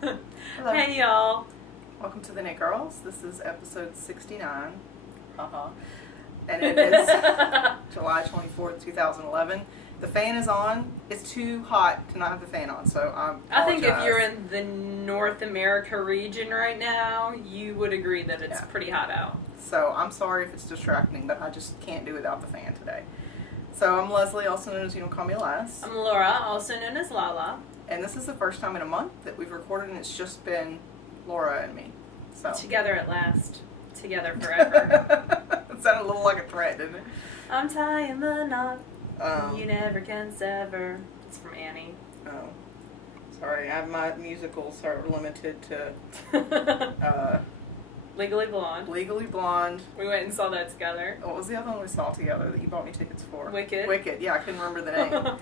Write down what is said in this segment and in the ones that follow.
Hello. Hey y'all. Welcome to the Knit Girls. This is episode 69. And it is July 24th, 2011. The fan is on. It's too hot to not have the fan on, so I think if you're in the North America region right now, you would agree that it's pretty hot out. So I'm sorry if it's distracting, but I just can't do without the fan today. So I'm Leslie, also known as You Don't Call Me Les. I'm Laura, also known as Lala. And this is the first time in a month that we've recorded, and it's just been Laura and me. So Together at last. Together forever. It sounded a little like a threat, didn't it? I'm tying the knot. You never can sever. It's from Annie. Oh. Sorry, my musicals are limited to Legally Blonde. Legally Blonde. We went and saw that together. What was the other one we saw together that you bought me tickets for? Wicked. Wicked, yeah, I couldn't remember the name.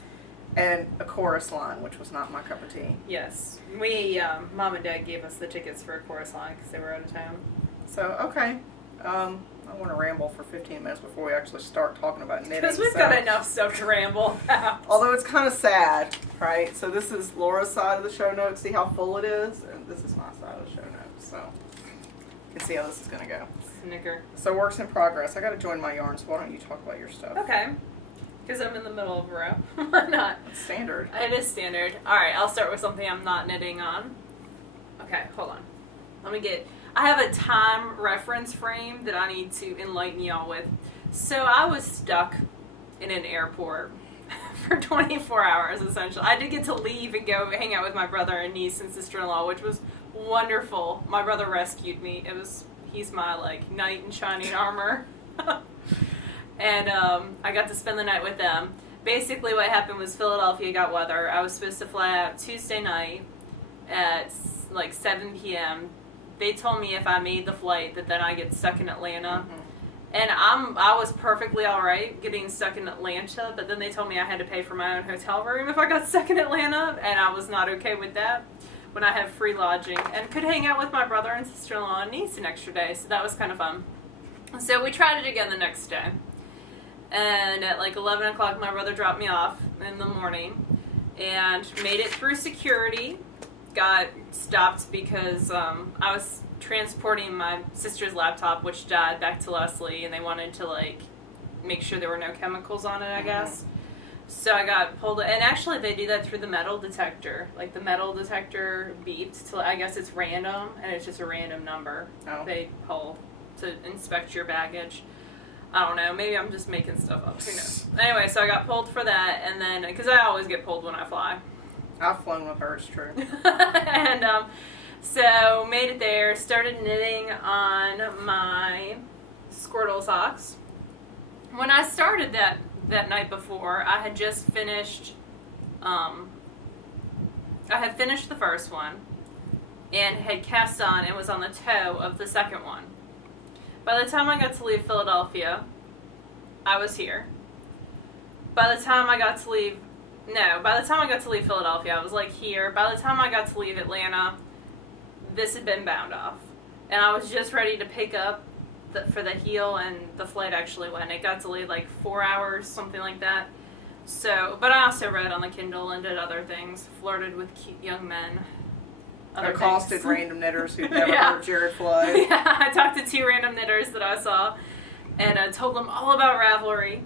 And A Chorus Line, which was not my cup of tea. Yes. We, Mom and Dad gave us the tickets for A Chorus Line because they were out of town. So, okay. I want to ramble for 15 minutes before we actually start talking about knitting. Because we've got enough stuff to ramble about. Although it's kind of sad, right? So this is Laura's side of the show notes. See how full it is? And this is my side of the show notes. So you can see how this is going to go. Snicker. So works in progress. I got to join my yarn, so why don't you talk about your stuff? Okay. Because I'm in the middle of a row. Why not? It's standard. It is standard. Alright, I'll start with something I'm not knitting on. Okay, hold on. I have a time reference frame that I need to enlighten y'all with. So I was stuck in an airport for 24 hours, essentially. I did get to leave and go hang out with my brother and niece and sister-in-law, which was wonderful. My brother rescued me. He's my, knight in shining armor. And I got to spend the night with them. Basically what happened was Philadelphia got weather. I was supposed to fly out Tuesday night at 7 p.m. They told me if I made the flight that then I get stuck in Atlanta. Mm-hmm. And I was perfectly alright getting stuck in Atlanta, but then they told me I had to pay for my own hotel room if I got stuck in Atlanta, and I was not okay with that when I have free lodging and could hang out with my brother and sister-in-law and niece an extra day, so that was kind of fun. So we tried it again the next day. And at 11 o'clock, my brother dropped me off in the morning and made it through security. Got stopped because I was transporting my sister's laptop, which died, back to Leslie, and they wanted to make sure there were no chemicals on it, I guess. So I got pulled, and actually they do that through the metal detector. The metal detector beeps till I guess it's random, and it's just a random number they pull to inspect your baggage. I don't know, maybe I'm just making stuff up, who knows. Anyway, so I got pulled for that, and then, because I always get pulled when I fly. I've flown with her, it's true. And so made it there, started knitting on my Squirtle socks. When I started that night before, I had just finished, I had finished the first one, and had cast on and was on the toe of the second one. By the time I got to leave Philadelphia, I was here. By the time I got to leave Philadelphia, I was here. By the time I got to leave Atlanta, this had been bound off. And I was just ready to pick up for the heel, and the flight actually went. It got delayed 4 hours, something like that. So, but I also read on the Kindle and did other things, flirted with cute young men. Accosted random knitters who'd never heard of Jared Flood. Yeah, I talked to 2 random knitters that I saw, and I told them all about Ravelry.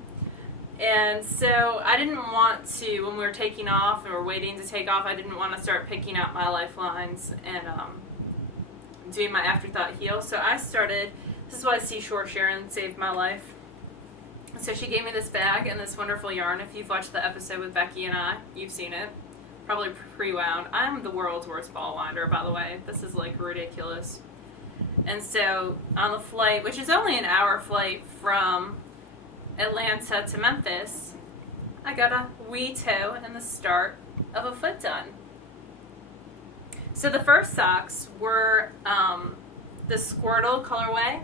And so I didn't want to, when we were taking off or waiting to take off, I didn't want to start picking out my lifelines and doing my afterthought heel. So I started, this is why Seashore Sharon saved my life. So she gave me this bag and this wonderful yarn. If you've watched the episode with Becky and I, you've seen it. Probably pre-wound. I'm the world's worst ball winder, by the way. This is ridiculous. And so on the flight, which is only an hour flight from Atlanta to Memphis, I got a wee toe and the start of a foot done. So the first socks were the Squirtle colorway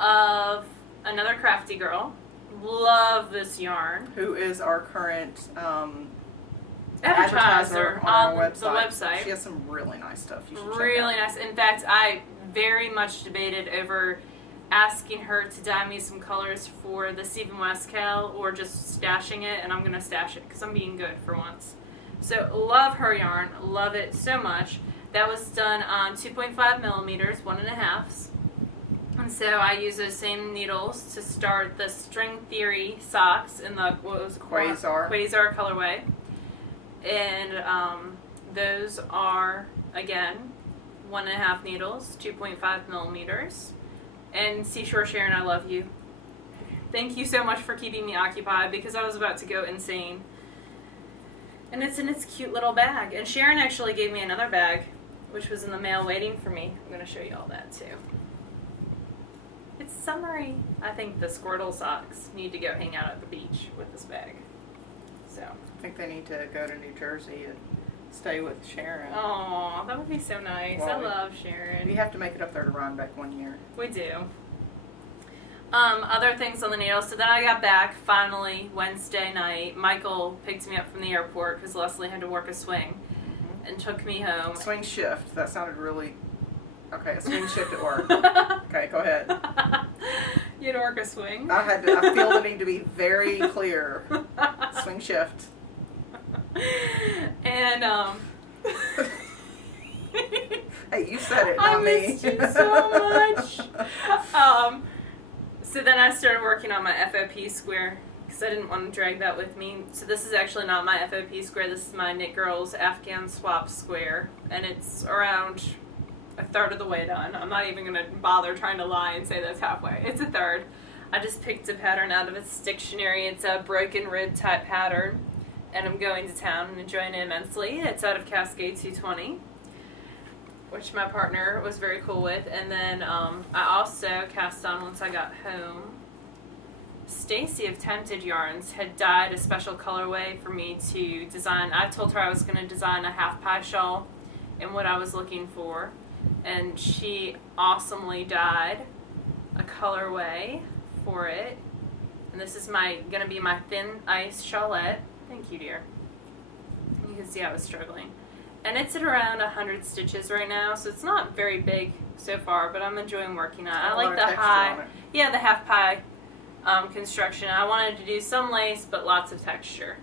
of another crafty girl. Love this yarn. Who is our current advertiser on the website. She has some really nice stuff. You should really check out. nice. In fact, I very much debated over asking her to dye me some colors for the Stephen West Cal or just stashing it, and I'm going to stash it because I'm being good for once. So love her yarn, love it so much. That was done on 2.5 millimeters, 1.5s. And so I use those same needles to start the String Theory socks in the Quasar colorway. And those are, again, 1.5 needles, 2.5 millimeters. And Seashore Sharon, I love you. Thank you so much for keeping me occupied because I was about to go insane. And it's in its cute little bag. And Sharon actually gave me another bag, which was in the mail waiting for me. I'm going to show you all that too. It's summery. I think the Squirtle socks need to go hang out at the beach with this bag. So I think they need to go to New Jersey and stay with Sharon. Oh, that would be so nice. Well, I love Sharon. We have to make it up there to Rhinebeck one year. We do. Other things on the needles. So then I got back finally Wednesday night. Michael picked me up from the airport because Leslie had to work a swing and took me home. Swing shift. That sounded really... Okay, a swing shift at work. Okay, go ahead. You had to work a swing? I feel the need to be very clear. Swing shift. And, Hey, you said it, I not me. missed you so much. So then I started working on my FOP square because I didn't want to drag that with me. So this is actually not my FOP square. This is my KnitGirll's Afghan swap square. And it's around a third of the way done. I'm not even going to bother trying to lie and say that's halfway. It's a third. I just picked a pattern out of its dictionary. It's a broken rib type pattern. And I'm going to town and enjoying it immensely. It's out of Cascade 220, which my partner was very cool with. And then I also cast on once I got home. Stacy of Tempted Yarns had dyed a special colorway for me to design. I told her I was going to design a half pie shawl and what I was looking for. And she awesomely dyed a colorway for it. And this is going to be my thin ice shawlette. Thank you, dear. You can see I was struggling. And it's at around 100 stitches right now, so it's not very big so far, but I'm enjoying working on it. I like the high, the half pie construction. I wanted to do some lace, but lots of texture.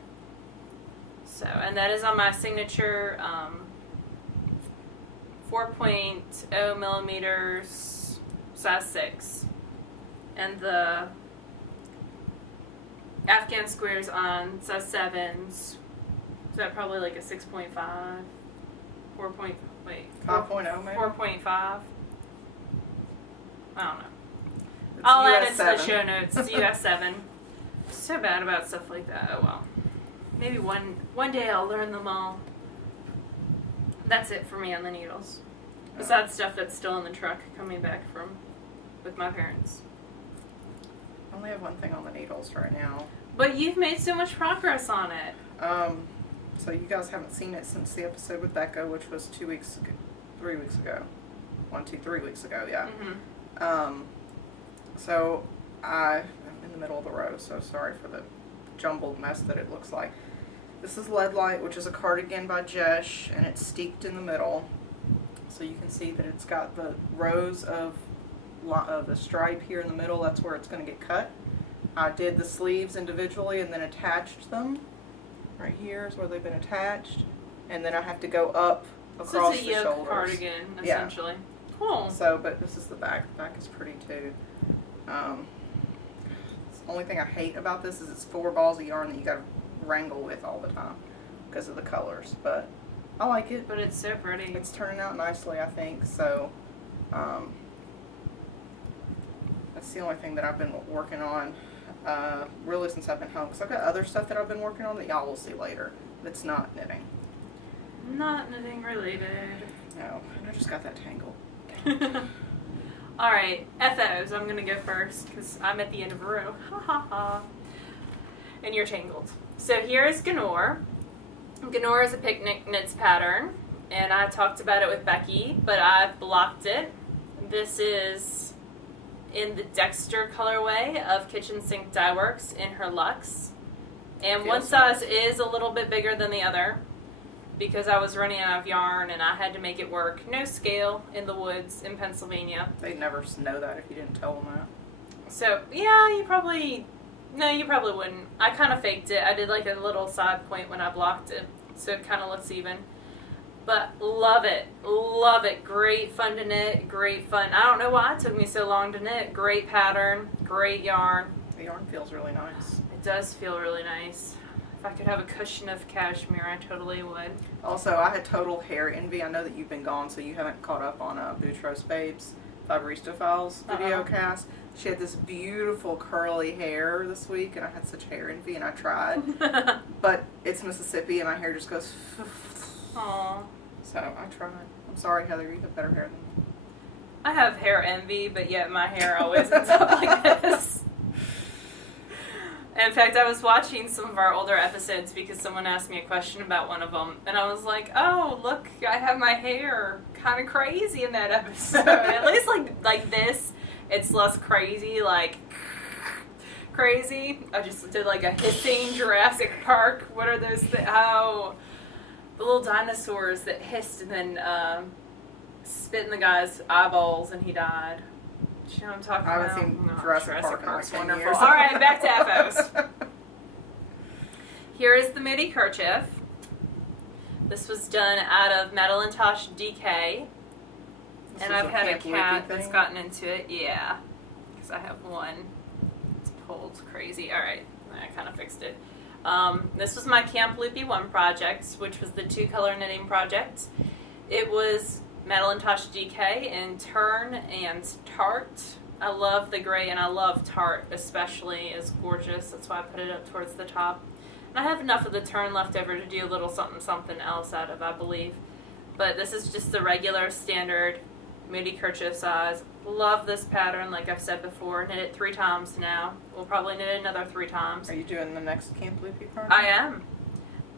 So, and that is on my signature 4.0 millimeters, size 6. And the Afghan squares on size 7s. Is that probably like a 6.5? 5.0 maybe? 4.5. I don't know. I'll add it to the show notes. It's US 7. So bad about stuff like that. Oh well. Maybe one day I'll learn them all. That's it for me on the needles. Besides stuff that's still in the truck coming back from with my parents. I only have one thing on the needles right now. But you've made so much progress on it. So you guys haven't seen it since the episode with Becca, which was 3 weeks ago. 3 weeks ago, yeah. Mm-hmm. So I'm in the middle of the row, so sorry for the jumbled mess that it looks like. This is Lead Light, which is a cardigan by Jesh, and it's steeped in the middle. So you can see that it's got the rows of the stripe here in the middle. That's where it's going to get cut. I did the sleeves individually and then attached them. Right here is where they've been attached. And then I have to go up across so it's a the yoke shoulders. cardigan, essentially. Yeah. Cool. So, but this is the back. The back is pretty too. The only thing I hate about this is it's 4 balls of yarn that you got to wrangle with all the time because of the colors. But I like it. But it's so pretty. It's turning out nicely, I think. So, that's the only thing that I've been working on. Really since I've been home, because I've got other stuff that I've been working on that y'all will see later that's not knitting. Not knitting related. No, I just got that tangled. Alright, FOs, I'm going to go first because I'm at the end of a row. Ha ha ha. And you're tangled. So here is Ganor. Ganor is a picnic knits pattern, and I talked about it with Becky, but I've blocked it. This is in the Dexter colorway of Kitchen Sink Dye Works in her Luxe. And one size is a little bit bigger than the other because I was running out of yarn and I had to make it work. No scale in the woods in Pennsylvania. They'd never know that if you didn't tell them that. So, yeah, you probably wouldn't. I kind of faked it. I did like a little side point when I blocked it, so it kind of looks even. But love it. Love it. Great fun to knit. Great fun. I don't know why it took me so long to knit. Great pattern. Great yarn. The yarn feels really nice. It does feel really nice. If I could have a cushion of cashmere, I totally would. Also, I had total hair envy. I know that you've been gone, so you haven't caught up on Boutros Babes' Fiberista Files video cast. She had this beautiful curly hair this week, and I had such hair envy, and I tried. But it's Mississippi, and my hair just goes... Aww. So I tried. I'm sorry, Heather, you have better hair than me. I have hair envy, but yet my hair always ends up like this. In fact, I was watching some of our older episodes because someone asked me a question about one of them, and I was like, oh, look, I have my hair kind of crazy in that episode. At least like this, it's less crazy, like crazy. I just did like a hissing Jurassic Park. What are those things? Oh, the little dinosaurs that hissed and then spit in the guy's eyeballs and he died. Do you know what I'm talking about? I haven't seen Jurassic Park in like 10 wonderful. years. All right, back to Apos. Here is the midi kerchief. This was done out of Madelinetosh DK. And I've had a cat that's gotten into it. Yeah, because I have one. It's pulled crazy. All right, I kind of fixed it. This was my Camp Loopy 1 project, which was the 2-color knitting project. It was Madelinetosh DK in Tern and Tart. I love the gray, and I love Tart especially. It's gorgeous. That's why I put it up towards the top. And I have enough of the Tern left over to do a little something else out of, I believe. But this is just the regular standard midi kerchief size. Love this pattern, like I've said before. Knit it 3 times now. We'll probably knit it another 3 times. Are you doing the next Camp Loopy part? I am.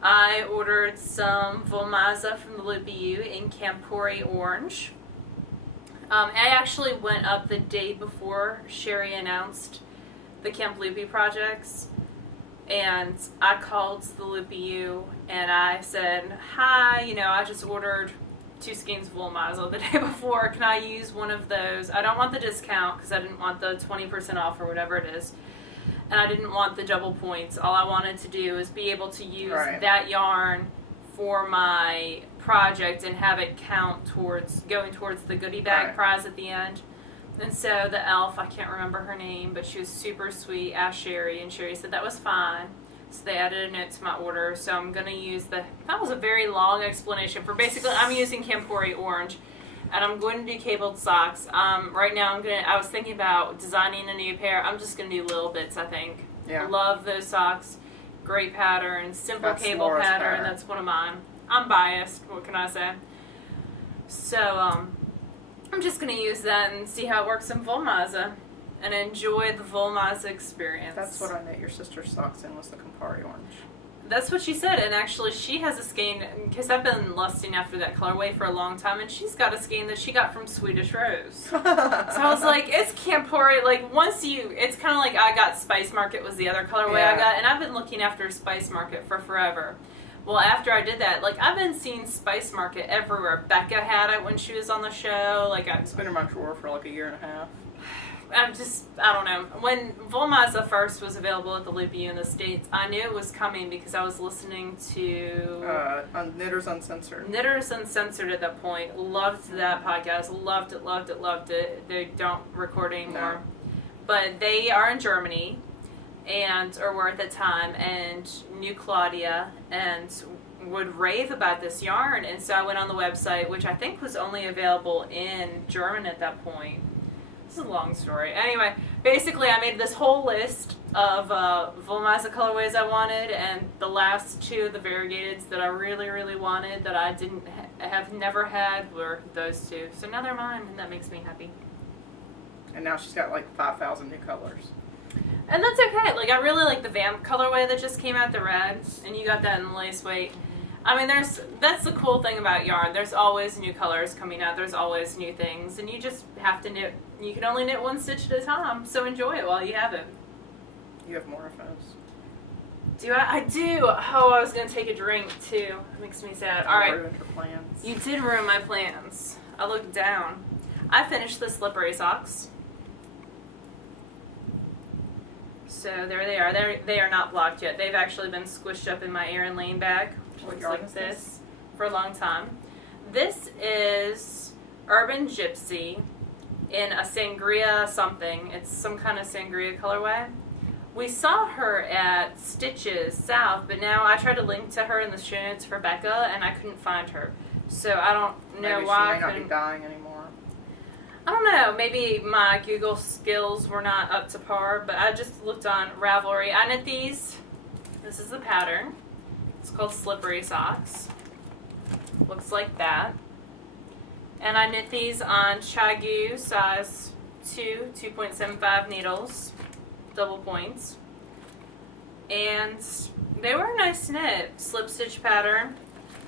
I ordered some Volmaza from the Loopy U in Campori Orange. I actually went up the day before Sherry announced the Camp Loopy projects, and I called the Loopy U and I said, hi, I just ordered 2 skeins of Volmaza the day before. Can I use one of those? I don't want the discount because I didn't want the 20% off or whatever it is. And I didn't want the double points. All I wanted to do is be able to use that yarn for my project and have it count towards going towards the goodie bag prize at the end. And so the elf, I can't remember her name, but she was super sweet, asked Sherry, and Sherry said that was fine. So they added a note to my order. So I'm going to use that was a very long explanation for basically I'm using Campori Orange. And I'm going to do cabled socks. Right now I was thinking about designing a new pair. I'm just going to do little bits, I think. Yeah. Love those socks. Great pattern. Simple cable pattern. That's one of mine. I'm biased. What can I say? So, I'm just going to use that and see how it works in Volmaza. And enjoy the Volmaza experience. That's what I knit your sister's socks in, was the Campari Orange. That's what she said, and actually she has a skein, because I've been lusting after that colorway for a long time, and she's got a skein that she got from Swedish Rose. So I was like, it's Campori, it's kind of like I got Spice Market was the other colorway I got, and I've been looking after Spice Market for forever. Well, after I did that, I've been seeing Spice Market everywhere. Becca had it when she was on the show. It's been in my drawer for a year and a half. I don't know. When Volmaza first was available at the Loopy U in the States, I knew it was coming because I was listening to... Knitters Uncensored. Knitters Uncensored at that point. Loved that podcast. Loved it. They don't record anymore. No. But they are in Germany, or were at the time, and knew Claudia, and would rave about this yarn. And so I went on the website, which I think was only available in German at that point. This is a long story. Anyway, basically I made this whole list of Volmaza colorways I wanted, and the last 2 of the variegateds that I really, really wanted that I have never had were those 2. So now they're mine, and that makes me happy. And now she's got 5,000 new colors. And that's okay. I really like the Vamp colorway that just came out, the red, and you got that in lace weight. I mean, that's the cool thing about yarn. There's always new colors coming out. There's always new things, and you just have to knit. You can only knit 1 stitch at a time, so enjoy it while you have it. You have more of those. Do I? I do. Oh, I was going to take a drink, too. It makes me sad. All right. Ruined her plans. You did ruin my plans. I looked down. I finished the slippery socks. So there they are. They are not blocked yet. They've actually been squished up in my Erin Lane bag, which looks like this for a long time. This is Urban Gypsy in a sangria something. It's some kind of sangria colorway. We saw her at Stitches South, but now I tried to link to her in the show notes for Becca, and I couldn't find her. So I don't know Maybe why. she may not be dying anymore. I don't know. Maybe my Google skills were not up to par, but I just looked on Ravelry. I knit these. This is the pattern. It's called Slippery Socks. Looks like that. And I knit these on Chagu size 2, 2.75 needles, double points. And they were a nice knit, slip stitch pattern.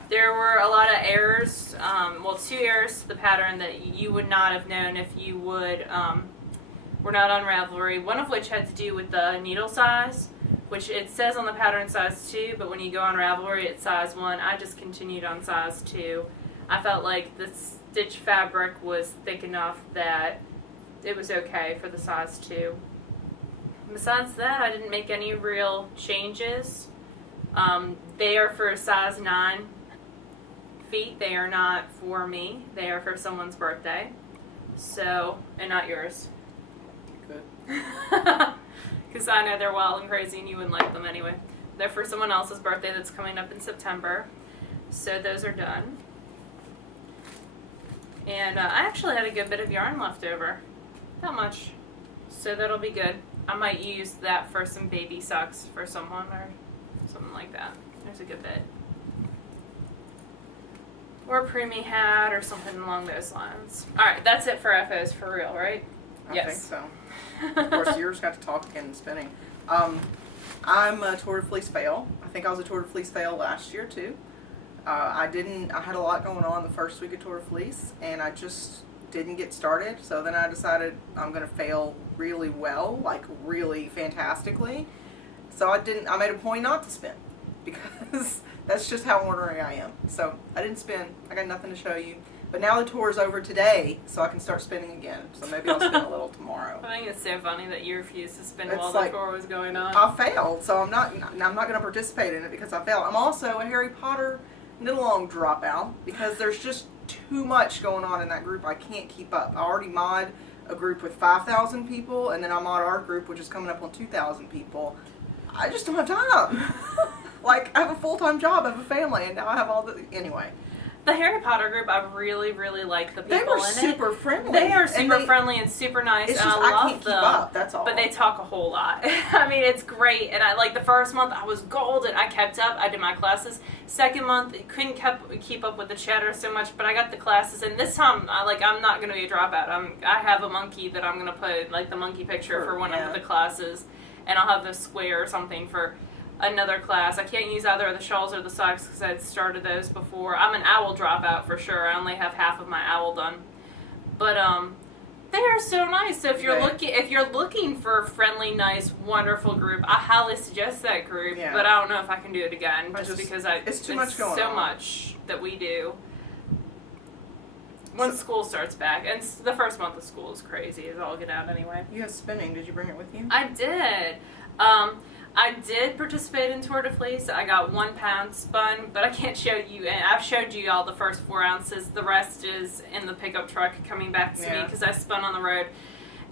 There were a lot of errors, well, 2 errors to the pattern that you would not have known if you were not on Ravelry. One of which had to do with the needle size, which it says on the pattern size 2, but when you go on Ravelry it's size 1. I just continued on size 2. I felt like the stitch fabric was thick enough that it was okay for the size 2. Besides that, I didn't make any real changes. They are for size 9 feet. They are not for me. They are for someone's birthday. So, and not yours. Good. Because I know they're wild and crazy and you wouldn't like them anyway. They're for someone else's birthday that's coming up in September. So those are done. And I actually had a good bit of yarn left over. Not much. So that'll be good. I might use that for some baby socks for someone or something like that. There's a good bit. Or a preemie hat or something along those lines. Alright, that's it for FOs for real, right? I think so. Of course, yours got to talk again and spinning. I'm a Tour de Fleece fail. I think I was a Tour de Fleece fail last year too. I had a lot going on the first week of Tour de Fleece, and I just didn't get started. So then I decided I'm going to fail really well, like really fantastically. So I made a point not to spin because that's just how ornery I am. So I didn't spin. I got nothing to show you. But now the tour is over today, so I can start spinning again. So maybe I'll spin a little tomorrow. I think it's so funny that you refused to spin It's while like, the tour was going on. I failed, so I'm not going to participate in it because I failed. I'm also a Harry Potter knit-along dropout because there's just too much going on in that group. I can't keep up. I already mod a group with 5,000 people, and then I mod our group, which is coming up on 2,000 people. I just don't have time. Like, I have a full-time job, I have a family, and now I have all the... Anyway. The Harry Potter group, I really, really like the people in it. They were super friendly. They are super friendly and super nice, it's and just, I love can't them. Keep up, that's all. But they talk a whole lot. I mean, it's great. And I like the first month, I was golden. I kept up. I did my classes. Second month, couldn't keep up with the chatter so much, but I got the classes. And this time, I'm not going to be a dropout. I have a monkey that I'm going to put, like, the monkey picture for one of the classes. And I'll have the square or something for another class. I can't use either of the shawls or the socks because I'd started those before. I'm an owl dropout for sure. I only have half of my owl done. But they are so nice. So if you're looking for a friendly, nice, wonderful group, I highly suggest that group. Yeah. But I don't know if I can do it again because it's too much going on. So much that we do. When school starts back, and the first month of school is crazy. It's all get out anyway. You have spinning. Did you bring it with you? I did. I did participate in Tour de Fleece. I got 1 pound spun, but I can't show you. And I've showed you all the first 4 ounces. The rest is in the pickup truck coming back to me because I spun on the road.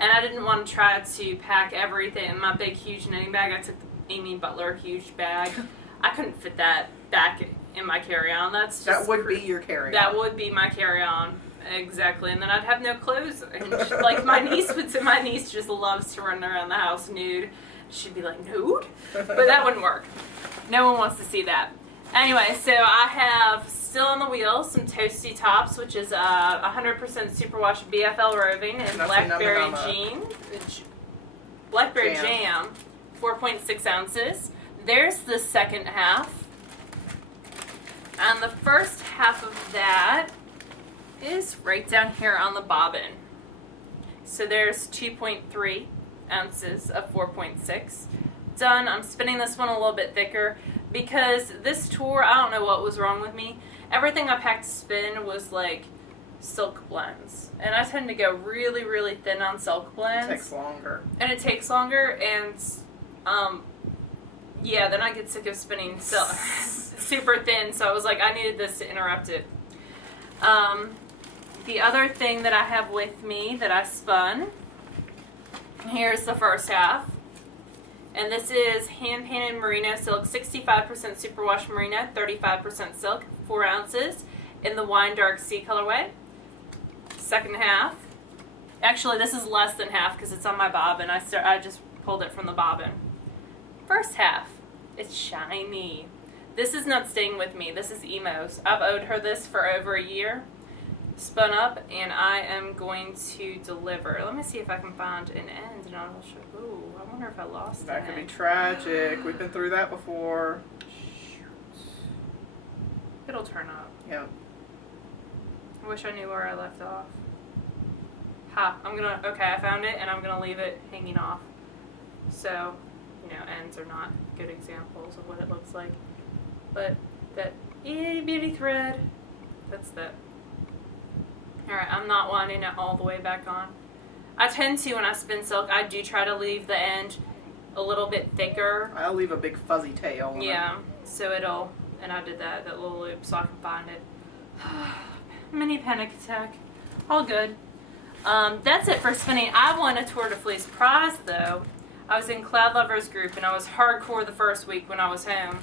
And I didn't want to try to pack everything in my big, huge knitting bag. I took the Amy Butler huge bag. I couldn't fit that back in my carry-on. That would be your carry-on. That would be my carry-on. Exactly. And then I'd have no clothes. And like my niece just loves to run around the house nude. She'd be like, nude? But that wouldn't work. No one wants to see that. Anyway, so I have still on the wheel some Toasty Tops, which is 100% superwash BFL roving and Blackberry Jam, 4.6 ounces. There's the second half. And the first half of that is right down here on the bobbin. So there's 2.3 ounces of 4.6 done. I'm spinning this one a little bit thicker because this tour, I don't know what was wrong with me. Everything I packed to spin was like silk blends, and I tend to go really, really thin on silk blends. It takes longer. And it takes longer, and yeah, then I get sick of spinning super thin, so I was like, I needed this to interrupt it. The other thing that I have with me that I spun, here's the first half. And this is hand-painted merino silk, 65% superwash merino, 35% silk, 4 ounces, in the wine dark sea colorway. Second half. Actually, this is less than half because it's on my bobbin. I just pulled it from the bobbin. First half. It's shiny. This is not staying with me. This is Emo's. I've owed her this for over a year. Spun up, and I am going to deliver. Let me see if I can find an end, and I'll show. Ooh, I wonder if I lost That it. could be tragic. We've been through that before. It'll turn up. Yep. I wish I knew where I left off. Okay, I found it, and I'm gonna leave it hanging off. So, ends are not good examples of what it looks like. But that itty bitty thread, that's that. Alright, I'm not winding it all the way back on. I tend to, when I spin silk, I do try to leave the end a little bit thicker. I'll leave a big fuzzy tail. Yeah, so and I did that little loop so I can find it. Mini panic attack. All good. That's it for spinning. I won a Tour de Fleece prize, though. I was in Cloud Lovers group, and I was hardcore the first week when I was home.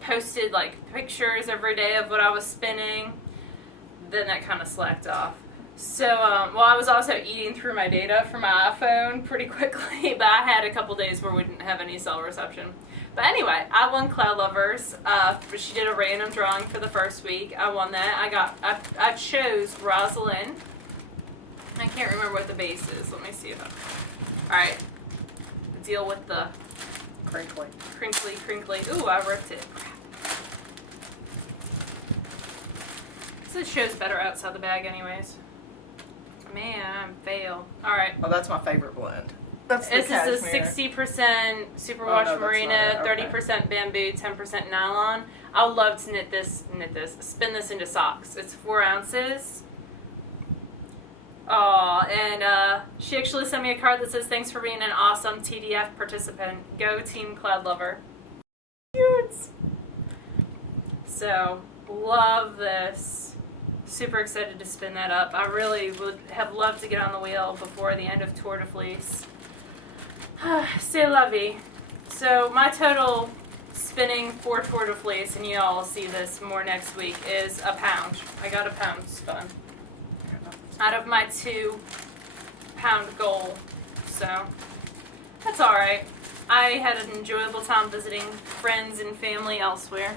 Posted, pictures every day of what I was spinning. Then that kind of slacked off. So, I was also eating through my data for my iPhone pretty quickly, but I had a couple days where we didn't have any cell reception. But anyway, I won Cloud Lovers. She did a random drawing for the first week. I won that. I chose Rosalind. I can't remember what the base is. Let me see if alright. Deal with the Crinkly. Crinkly. Ooh, I ripped it. This shows better outside the bag anyways. Man, I'm fail. Alright. Well, that's my favorite blend. That's the This is a cashmere. 60% superwash merino, okay. 30% bamboo, 10% nylon. I would love to spin this into socks. It's 4 ounces. And she actually sent me a card that says, "Thanks for being an awesome TDF participant. Go Team Cloud Lover." Cute. So, love this. Super excited to spin that up. I really would have loved to get on the wheel before the end of Tour de Fleece. C'est la vie. So, my total spinning for Tour de Fleece, and you all will see this more next week, is a pound. I got a pound spun out of my 2-pound goal. So, that's alright. I had an enjoyable time visiting friends and family elsewhere.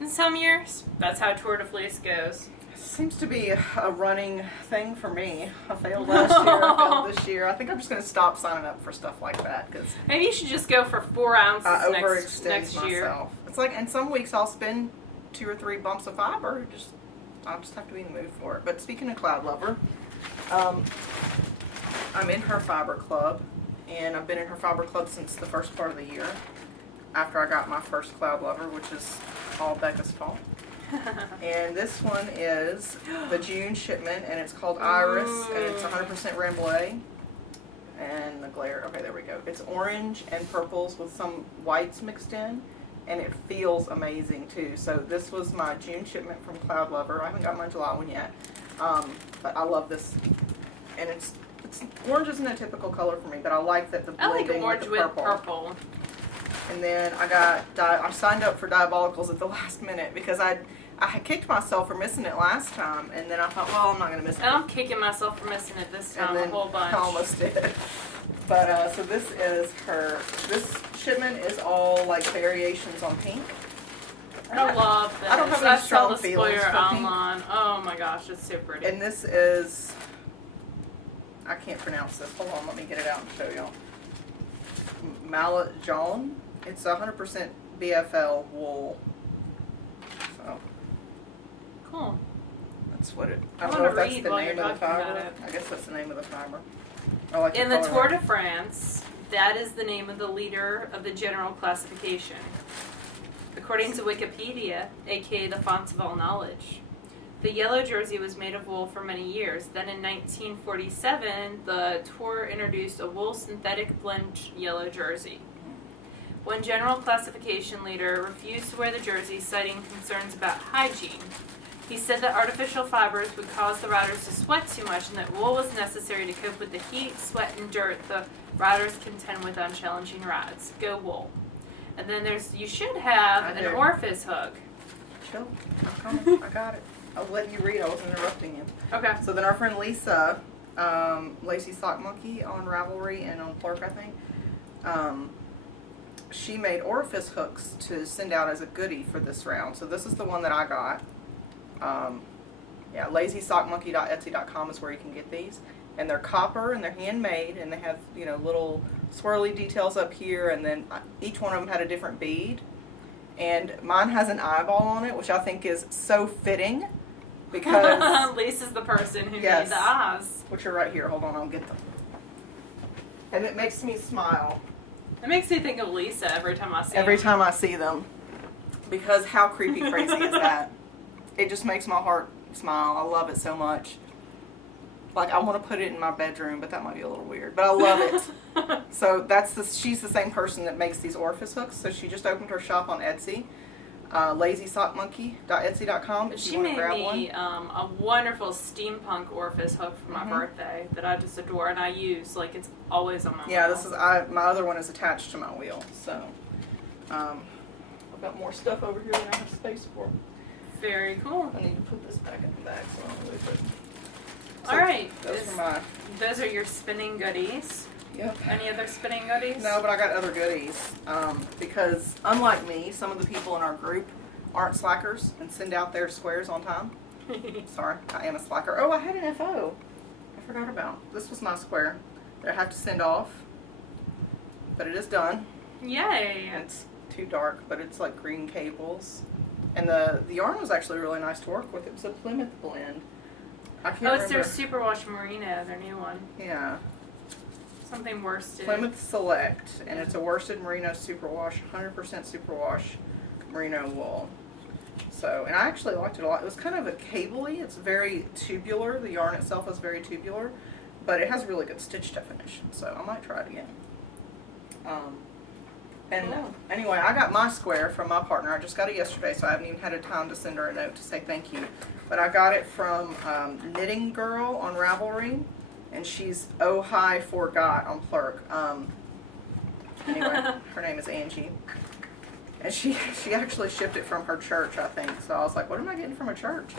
In some years, that's how Tour de Fleece goes. Seems to be a running thing for me. I failed last year, I failed this year. I think I'm just going to stop signing up for stuff like that. Cause maybe you should just go for 4 ounces I next overextend year. myself. It's like, and some weeks I'll spin 2 or 3 bumps of fiber. I'll just have to be in the mood for it. But speaking of Cloud Lover, I'm in her fiber club, and I've been in her fiber club since the first part of the year, after I got my first Cloud Lover, which is all Becca's fault. And this one is the June shipment, and it's called Iris, and it's 100% Rambouillet. And the glare, okay, there we go. It's orange and purples with some whites mixed in, and it feels amazing too. So this was my June shipment from Cloud Lover. I haven't got my July one yet, but I love this. And it's orange isn't a typical color for me, but I like that the blending orange with the purple. And then I signed up for Diabolicals at the last minute because I had kicked myself for missing it last time, and then I thought, well, I'm not going to miss it. And I'm kicking myself for missing it this time, a whole bunch. I almost did. But, so this is this shipment is all like variations on pink. I love this. I don't have I any saw strong the feelings spoiler for pink. online. Oh my gosh, it's so pretty. And this is, I can't pronounce this. Hold on, let me get it out and show y'all. Mallet Jaune. It's 100% BFL wool. So cool. that's what it. I I don't know if wanna that's read the while name you're of the talking about fiber. it. I guess that's the name of the fiber. I like In the color. Tour de France, that is the name of the leader of the general classification. According to Wikipedia, aka the font of all knowledge, the yellow jersey was made of wool for many years. Then in 1947, the Tour introduced a wool synthetic blend yellow jersey. One general classification leader refused to wear the jersey, citing concerns about hygiene. He said that artificial fibers would cause the riders to sweat too much and that wool was necessary to cope with the heat, sweat, and dirt the riders contend with on challenging rides. Go wool. And then you should have an orifice hook. Chill. I'm coming. I got it. I'll let you read. I wasn't interrupting you. Okay. So then our friend Lisa, Lacy Sock Monkey on Ravelry and on Plurk, I think, she made orifice hooks to send out as a goodie for this round. So this is the one that I got. Yeah, lazysockmonkey.etsy.com is where you can get these. And they're copper and they're handmade and they have, you know, little swirly details up here, and then each one of them had a different bead. And mine has an eyeball on it, which I think is so fitting because Lisa's the person who yes, made the eyes. which are right here. Hold on, I'll get them. And it makes me smile. It makes me think of Lisa every time I see Every them. time I see them. Because how creepy crazy is that? It just makes my heart smile. I love it so much. Like, I want to put it in my bedroom, but that might be a little weird. But I love it. So she's the same person that makes these orifice hooks. So she just opened her shop on Etsy, lazysockmonkey.etsy.com. If She you want made to grab me one. a wonderful steampunk orifice hook for my birthday that I just adore and I use. Like, it's always on my Yeah, wheel. my other one is attached to my wheel. So I've got more stuff over here than I have space for. Very cool. I need to put this back in the bag so I don't lose it. All right. Those are your spinning goodies. Yep. Any other spinning goodies? No, but I got other goodies. Because unlike me, some of the people in our group aren't slackers and send out their squares on time. Sorry, I am a slacker. Oh, I had an FO. I forgot about. This was my square that I have to send off. But it is done. Yay. And it's too dark, but it's like green cables. And the yarn was actually really nice to work with. It was a Plymouth blend. I can't remember. It's their Superwash Merino, their new one. Yeah. Something worsted. Plymouth Select, and it's a worsted merino superwash, 100% superwash merino wool. So, and I actually liked it a lot. It was kind of a cable-y. It's very tubular. The yarn itself is very tubular, but it has really good stitch definition. So I might try it again. Anyway, I got my square from my partner. I just got it yesterday, so I haven't even had a time to send her a note to say thank you. But I got it from Knitting Girl on Ravelry, and she's Oh Hi Forgot on Plurk. Anyway, her name is Angie. And she actually shipped it from her church, I think. So I was like, what am I getting from a church?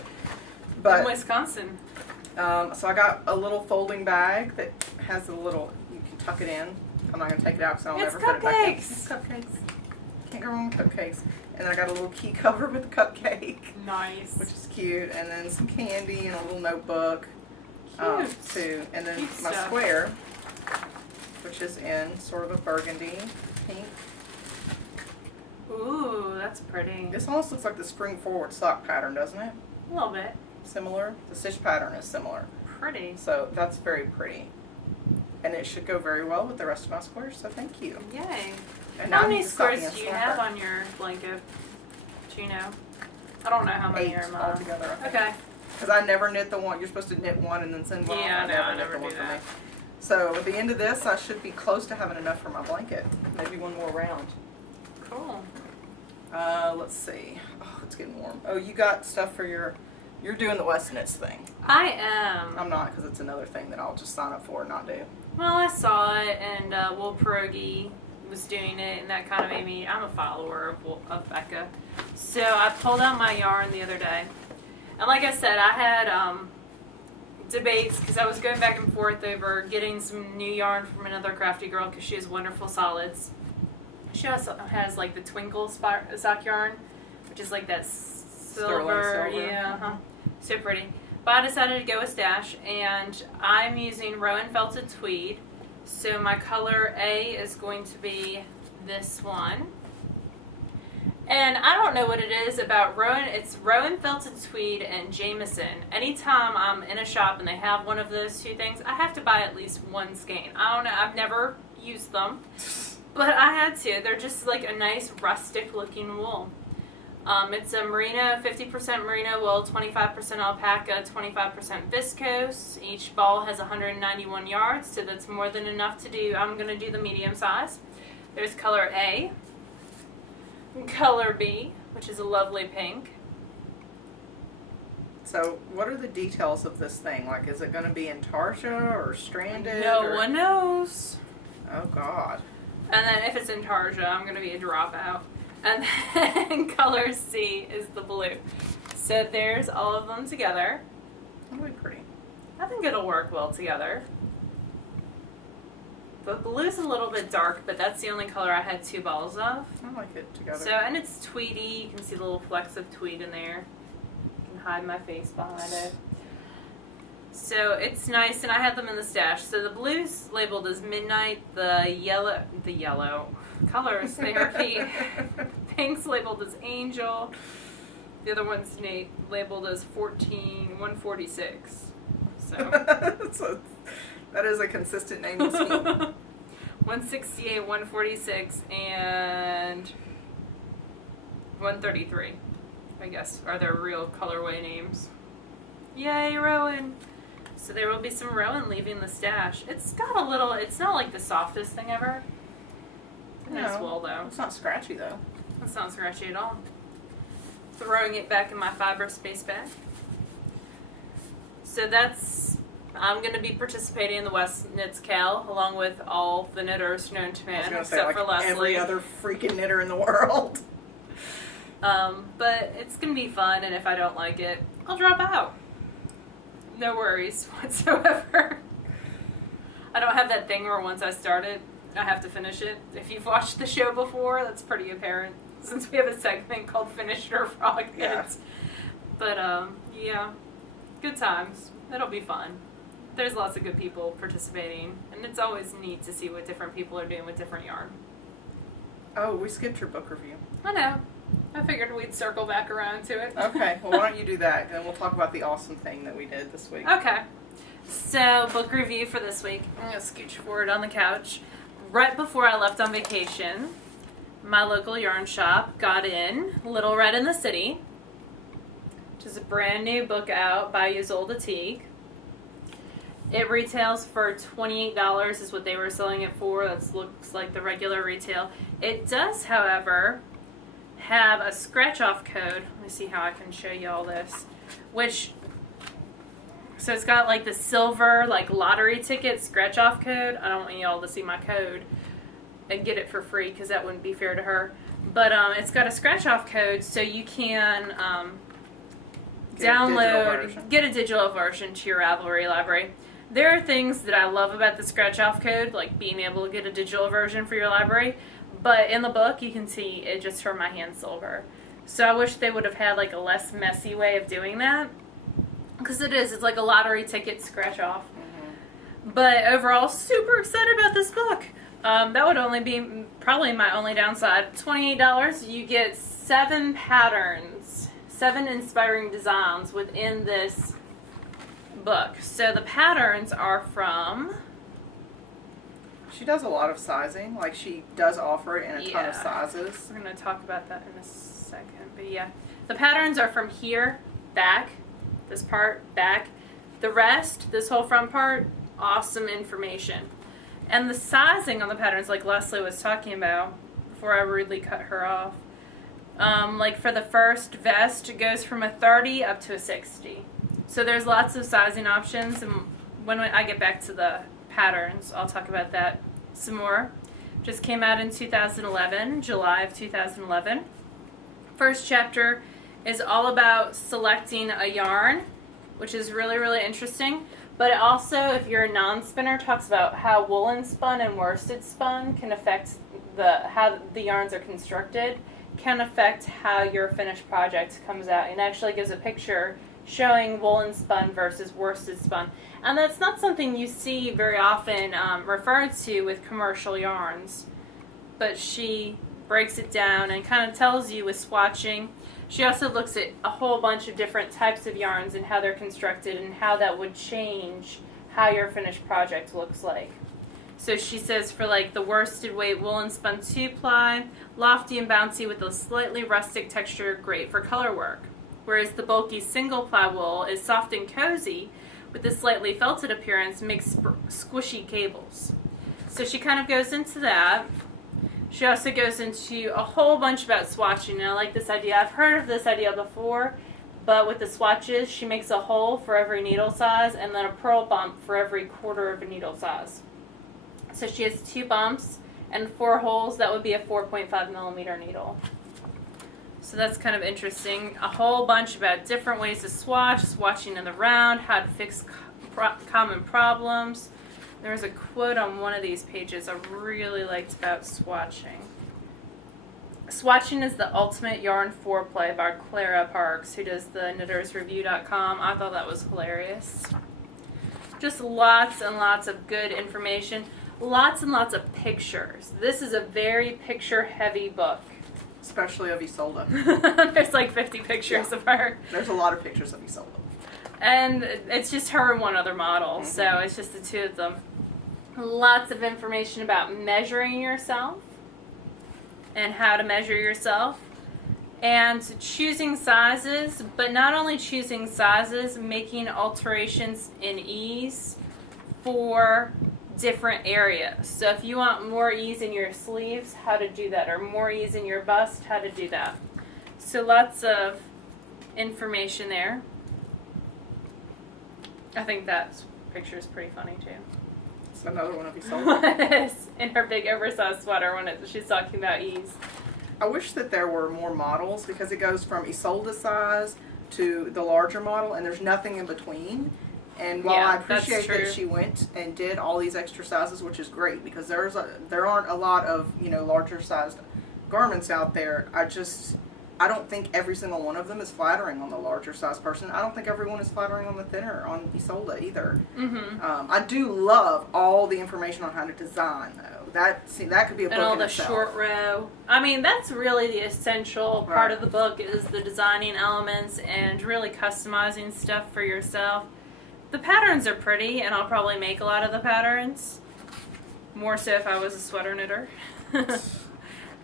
But in Wisconsin. So I got a little folding bag that has a little, you can tuck it in. I'm not going to take it out because I'll never put it back in. It's cupcakes. Can't go wrong with cupcakes. And then I got a little key cover with a cupcake. Nice. Which is cute. And then some candy and a little notebook. Cute. Too. And then Cute my stuff. square, which is in sort of a burgundy pink. Ooh, that's pretty. This almost looks like the spring forward sock pattern, doesn't it? A little bit. Similar. The stitch pattern is similar. Pretty. So that's very pretty. And it should go very well with the rest of my squares, so thank you. Yay. And How now many you stop squares being a do you slacker. have on your blanket? Do you know? I don't know how many 8 are mine. altogether, I think. Okay. Because I never knit the one. You're supposed to knit one and then send one. Yeah, off. I knit never the one do for that. me. So at the end of this, I should be close to having enough for my blanket. Maybe one more round. Cool. Let's see. Oh, it's getting warm. Oh, you got stuff for you're doing the West Knits thing. I am. I'm not, because it's another thing that I'll just sign up for and not do. Well, I saw it, and Will Pierogi was doing it, and that kind of made me. I'm a follower of Becca, so I pulled out my yarn the other day, and like I said, I had debates because I was going back and forth over getting some new yarn from another crafty girl because she has wonderful solids. She also has like the twinkle sock yarn, which is like that silver. Yeah, so pretty. But I decided to go with Stash, and I'm using Rowan Felted Tweed. So my color A is going to be this one. And I don't know what it is about Rowan. It's Rowan Felted Tweed and Jameson. Anytime I'm in a shop and they have one of those two things, I have to buy at least one skein. I don't know. I've never used them, but I had to. They're just like a nice rustic looking wool. It's a merino, 50% merino wool, 25% alpaca, 25% viscose. Each ball has 191 yards, so that's more than enough to do. I'm going to do the medium size. There's color A, color B, which is a lovely pink, So, what are the details of this thing? Like, is it going to be intarsia or stranded? No one knows. Oh, God. And then if it's intarsia, I'm going to be a dropout. And then color C is the blue. So there's all of them together. That'll be pretty. I think it'll work well together. The blue's a little bit dark, but that's the only color I had 2 balls of. I like it together. So, and it's tweedy. You can see the little flecks of tweed in there. You can hide my face behind it. So it's nice, and I had them in the stash. So the blue's labeled as Midnight, the yellow colors, they are pink. Pink's labeled as Angel. The other one's labeled as 146. So that is a consistent naming scheme. 168, 146, and 133, I guess, are their real colorway names. Yay, Rowan! So there will be some Rowan leaving the stash. It's got a little, it's not like the softest thing ever. It's a nice wool, though. It's not scratchy, though. It's not scratchy at all. Throwing it back in my fiber space bag. So that's, I'm going to be participating in the West Knits Cal, along with all the knitters known to man, except for Leslie. Every other freaking knitter in the world. But it's going to be fun, and if I don't like it, I'll drop out. No worries whatsoever. I don't have that thing where once I start it, I have to finish it. If you've watched the show before, that's pretty apparent, since we have a segment called Finish Your Frog Knits. But, yeah, good times. It'll be fun. There's lots of good people participating, and it's always neat to see what different people are doing with different yarn. Oh, we skipped your book review. I know. I figured we'd circle back around to it. Okay, well, why don't you do that, and then we'll talk about the awesome thing that we did this week. Okay. So, book review for this week. I'm going to scooch forward on the couch. Right before I left on vacation, my local yarn shop got in Little Red in the City, which is a brand new book out by Ysolda Teague. It retails for $28 is what they were selling it for. That looks like the regular retail. It does, however, have a scratch-off code. Let me see how I can show you all this. So it's got like the silver like lottery ticket scratch-off code. I don't want y'all to see my code and get it for free because that wouldn't be fair to her. But it's got a scratch-off code so you can get a digital version to your Ravelry library. There are things that I love about the scratch-off code, like being able to get a digital version for your library, but in the book you can see it just turned my hand silver. So I wish they would have had like a less messy way of doing that, because it's like a lottery ticket scratch-off. Mm-hmm. But overall, super excited about this book. That would only be probably my only downside. $28, you get 7 patterns, 7 inspiring designs within this book. So the patterns are from... She does a lot of sizing. Like, she does offer it in a ton of sizes. We're going to talk about that in a second. But yeah, the patterns are from here, back, this part, back. The rest, this whole front part, awesome information. And the sizing on the patterns, like Leslie was talking about, before I rudely cut her off, like for the first vest, it goes from a 30 up to a 60. So there's lots of sizing options, and when I get back to the patterns, I'll talk about that some more. Just came out in 2011, July of 2011. First chapter is all about selecting a yarn, which is really, really interesting. But it also, if you're a non-spinner, talks about how woolen spun and worsted spun can affect how the yarns are constructed, can affect how your finished project comes out. And actually gives a picture showing woolen spun versus worsted spun. And that's not something you see very often referred to with commercial yarns. But she breaks it down and kind of tells you with swatching. She also looks at a whole bunch of different types of yarns and how they're constructed and how that would change how your finished project looks like. So she says for like the worsted weight woolen spun 2-ply, lofty and bouncy with a slightly rustic texture, great for color work. Whereas the bulky single-ply wool is soft and cozy with a slightly felted appearance, makes squishy cables. So she kind of goes into that. She also goes into a whole bunch about swatching, and I like this idea. I've heard of this idea before, But with the swatches, she makes a hole for every needle size and then a purl bump for every quarter of a needle size. So she has 2 bumps and 4 holes. That would be a 4.5 millimeter needle. So that's kind of interesting. A whole bunch about different ways to swatch, swatching in the round, how to fix common problems. There's a quote on one of these pages I really liked about swatching. Swatching is the ultimate yarn foreplay by Clara Parks, who does the knittersreview.com. I thought that was hilarious. Just lots and lots of good information. Lots and lots of pictures. This is a very picture-heavy book. Especially of Isolde. There's like 50 pictures of her. There's a lot of pictures of Isolde. And it's just her and one other model, so it's just the 2 of them. Lots of information about measuring yourself and how to measure yourself. And choosing sizes, but not only choosing sizes, making alterations in ease for different areas. So if you want more ease in your sleeves, how to do that, or more ease in your bust, how to do that. So lots of information there. I think that picture is pretty funny too. It's another one of Isolde. In her big oversized sweater when she's talking about ease. I wish that there were more models because it goes from Isolde size to the larger model and there's nothing in between. And while I appreciate that she went and did all these extra sizes, which is great because there aren't a lot of, you know, larger sized garments out there, I don't think every single one of them is flattering on the larger size person. I don't think everyone is flattering on the thinner, on Isolde either. I do love all the information on how to design though. That could be a book in itself. And all the short row. I mean, that's really the essential part of the book is the designing elements and really customizing stuff for yourself. The patterns are pretty, and I'll probably make a lot of the patterns. More so if I was a sweater knitter.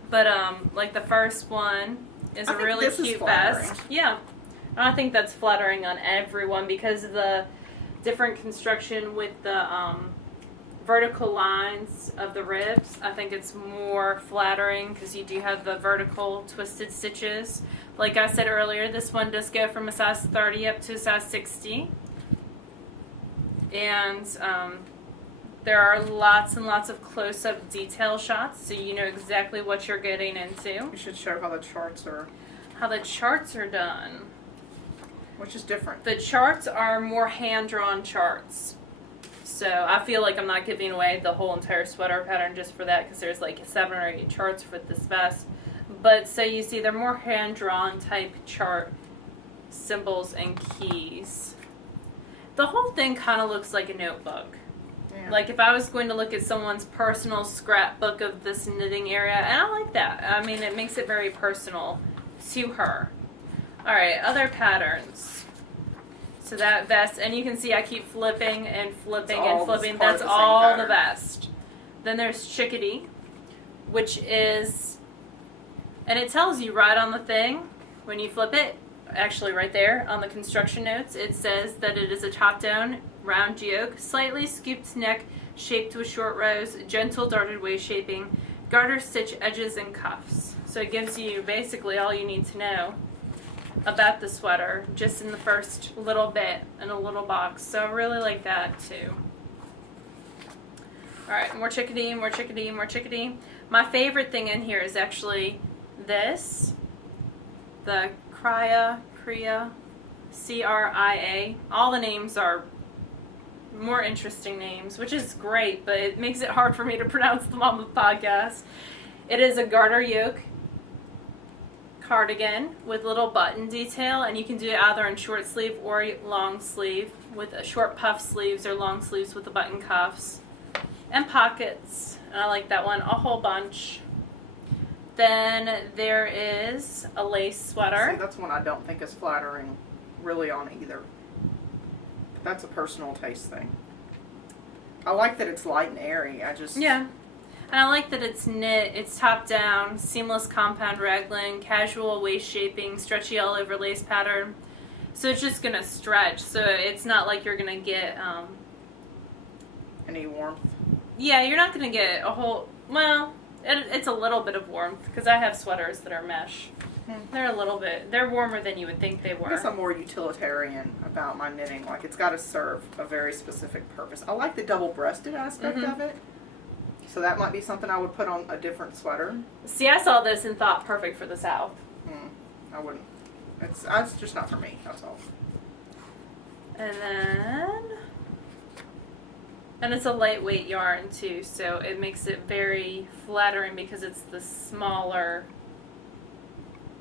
But like the first one is a really cute vest. Yeah. I think that's flattering on everyone because of the different construction with the vertical lines of the ribs. I think it's more flattering because you do have the vertical twisted stitches. Like I said earlier, this one does go from a size 30 up to a size 60. And there are lots and lots of close-up detail shots, so you know exactly what you're getting into. You should show how the charts are. How the charts are done. Which is different. The charts are more hand-drawn charts. So I feel like I'm not giving away the whole entire sweater pattern just for that, because there's like 7 or 8 charts with this vest. But so you see, they're more hand-drawn type chart symbols and keys. The whole thing kind of looks like a notebook. Yeah. Like if I was going to look at someone's personal scrapbook of this knitting area, and I like that. I mean, it makes it very personal to her. Alright, other patterns. So that vest, and you can see I keep flipping and flipping and flipping. That's all the vest. Then there's Chickadee, which is, and it tells you right on the thing when you flip it. Actually right there on the construction notes it says that it is a top down round yoke, slightly scooped neck shaped with short rows, gentle darted waist shaping, garter stitch edges and cuffs. So it gives you basically all you need to know about the sweater just in the first little bit in a little box. So I really like that too. Alright, more Chickadee, more Chickadee, more Chickadee. My favorite thing in here is actually this, the Cria, C-R-I-A. All the names are more interesting names, which is great, but it makes it hard for me to pronounce them on the podcast. It is a garter yoke cardigan with little button detail, and you can do it either in short sleeve or long sleeve with a short puff sleeves or long sleeves with the button cuffs and pockets. And I like that one a whole bunch. Then there is a lace sweater. See, that's one I don't think is flattering really on either. But that's a personal taste thing. I like that it's light and airy. Yeah. And I like that it's knit, it's top down, seamless compound raglan, casual waist shaping, stretchy all over lace pattern. So it's just going to stretch. So it's not like you're going to get any warmth. Yeah, you're not going to get a whole, well, it's a little bit of warmth because I have sweaters that are mesh. They're a little bit, they're warmer than you would think they I guess were. I'm more utilitarian about my knitting. Like, it's got to serve a very specific purpose. I like the double-breasted aspect of it. So that might be something I would put on a different sweater. See, I saw this and thought perfect for the South. I wouldn't. It's just not for me, that's all. And then, and it's a lightweight yarn too, so it makes it very flattering because it's the smaller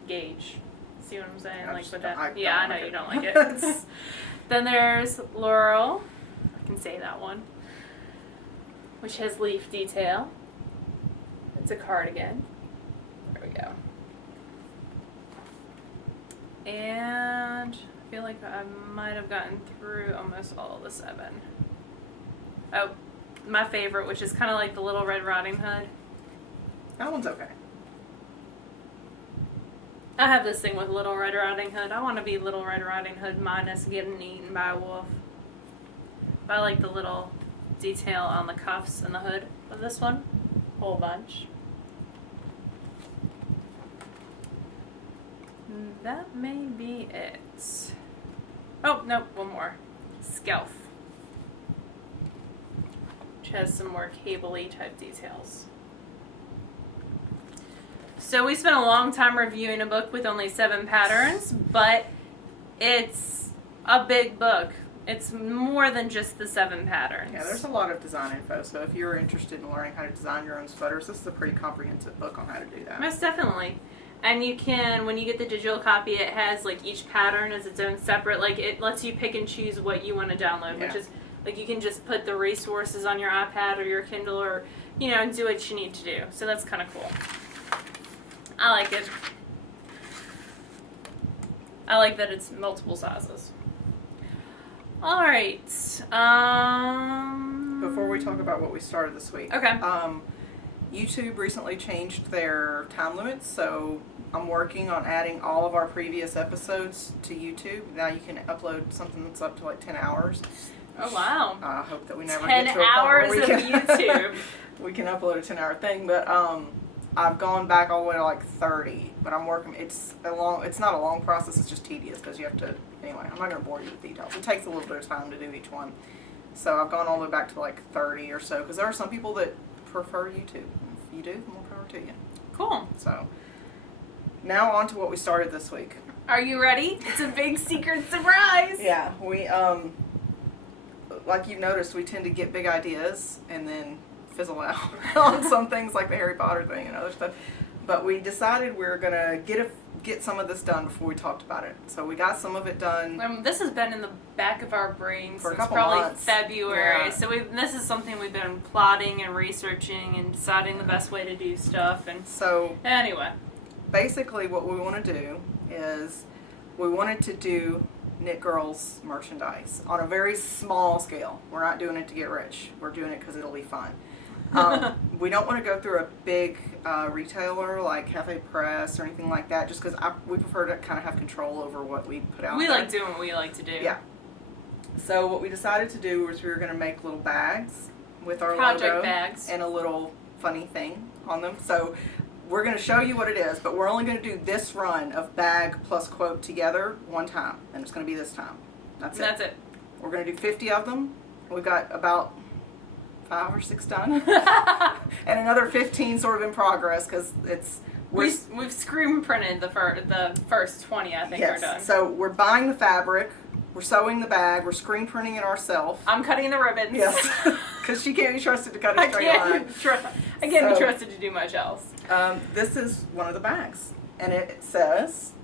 gauge. See what I'm saying? I Like just with don't- that. I Yeah, I don't know like you it. don't like it. Then there's Laurel. I can say that one. Which has leaf detail. It's a cardigan. There we go. And I feel like I might have gotten through almost all of the 7. Oh, my favorite, which is kind of like the Little Red Riding Hood. That one's okay. I have this thing with Little Red Riding Hood. I want to be Little Red Riding Hood minus getting eaten by a wolf. But I like the little detail on the cuffs and the hood of this one. Whole bunch. That may be it. Oh, no, one more. Skelf. Which has some more cable-y type details. So we spent a long time reviewing a book with only 7 patterns, but it's a big book. It's more than just the 7 patterns. Yeah, there's a lot of design info, so if you're interested in learning how to design your own sweaters, this is a pretty comprehensive book on how to do that. Most definitely. And you can, when you get the digital copy, it has like each pattern as its own separate, like it lets you pick and choose what you want to download, which is like you can just put the resources on your iPad or your Kindle or, you know, do what you need to do. So that's kind of cool. I like it. I like that it's multiple sizes. All right. Before we talk about what we started this week. Okay. YouTube recently changed their time limits, so I'm working on adding all of our previous episodes to YouTube. Now you can upload something that's up to like 10 hours. Oh, wow. I hope that we never 10 get to a point hours where of YouTube. we can upload a 10-hour thing, but I've gone back all the way to like 30, but I'm working. It's not a long process. It's just tedious because you have to. Anyway, I'm not going to bore you with details. It takes a little bit of time to do each one. So I've gone all the way back to like 30 or so because there are some people that prefer YouTube. If you do, more power to you. Cool. So now on to what we started this week. Are you ready? It's a big secret surprise. Yeah, we like you've noticed, we tend to get big ideas and then fizzle out on some things like the Harry Potter thing and other stuff. But we decided we were gonna get some of this done before we talked about it. So we got some of it done. This has been in the back of our brains For a since couple probably months. February. Yeah. So this is something we've been plotting and researching and deciding the best way to do stuff. And So anyway, basically what we want to do is we wanted to do TheKnitGirll's merchandise on a very small scale. We're not doing it to get rich. We're doing it because it'll be fun. We don't want to go through a big retailer like Cafe Press or anything like that, just because we prefer to kind of have control over what we put out we there. like doing what we like to do. Yeah. So what we decided to do was we were going to make little bags with our Project logo bags. and a little funny thing on them. So we're going to show you what it is, but we're only going to do this run of bag plus quote together one time, and it's going to be this time. That's it. We're going to do 50 of them. We've got about 5 or 6 done, and another 15 sort of in progress because we've screen printed the first 20. I think are done. So we're buying the fabric, we're sewing the bag, we're screen printing it ourselves. I'm cutting the ribbons. Yes, because she can't be trusted to cut a straight line. I can't be trusted to do much else. This is one of the bags, and it says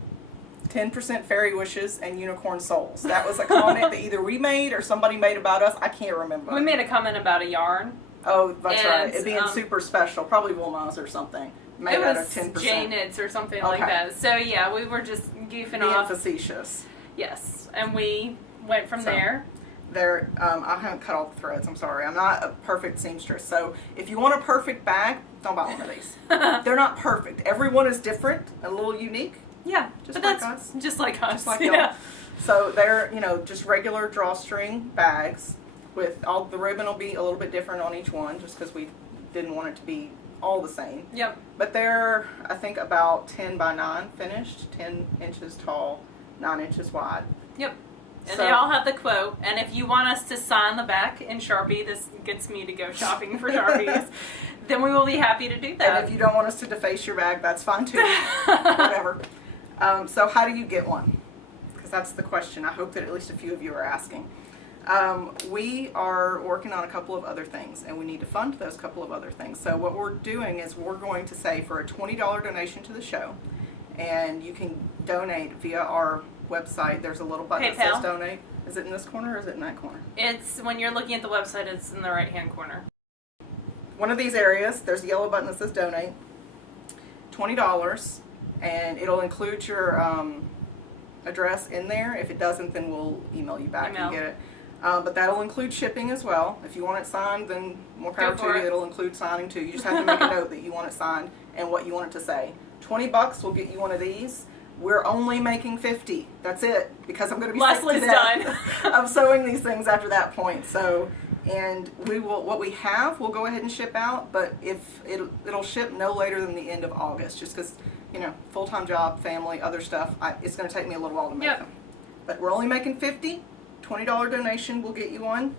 10% fairy wishes and unicorn souls. That was a comment that either we made or somebody made about us. I can't remember. We made a comment about a yarn. Oh, that's and, right. It being super special, probably Woolmouse or something. Made out of 10%. J knits or something like that. So yeah, we were just goofing off. Being facetious. Yes, and we went from there. There, I haven't cut all the threads. I'm sorry. I'm not a perfect seamstress. So if you want a perfect bag, don't buy one of these. They're not perfect. Everyone is different, a little unique. Yeah, just but like that's us. just like us. Just like y'all. So they're, just regular drawstring bags with all the ribbon will be a little bit different on each one just because we didn't want it to be all the same. Yep. But they're, I think, about 10 by 9 finished, 10 inches tall, 9 inches wide. Yep. And So, they all have the quote. And if you want us to sign the back in Sharpie, this gets me to go shopping for Sharpies, then we will be happy to do that. and if you don't want us to deface your bag, that's fine too. Whatever. So how do you get one? Because that's the question. I hope that at least a few of you are asking. We are working on a couple of other things, and we need to fund those couple of other things. So what we're doing is we're going to say for a $20 donation to the show, and you can donate via our website. There's a little button that PayPal. says donate. Is it in this corner or is it in that corner? It's, when you're looking at the website, it's in the right-hand corner. One of these areas, there's a yellow button that says donate. $20, and it'll include your address in there. If it doesn't, then we'll email you back and get it. But that'll include shipping as well. If you want it signed, then more power to you. It'll include signing too. You just have to make a note that you want it signed and what you want it to say. $20 will get you one of these. We're only making 50. That's it, because I'm going to be Leslie's sick to death of sewing these things after that point. So, and we will, what we have, we'll go ahead and ship out. But if it'll ship no later than the end of August, just because, you know, full-time job, family, other stuff. It's going to take me a little while to make them. But we're only making 50. $20 donation will get you one,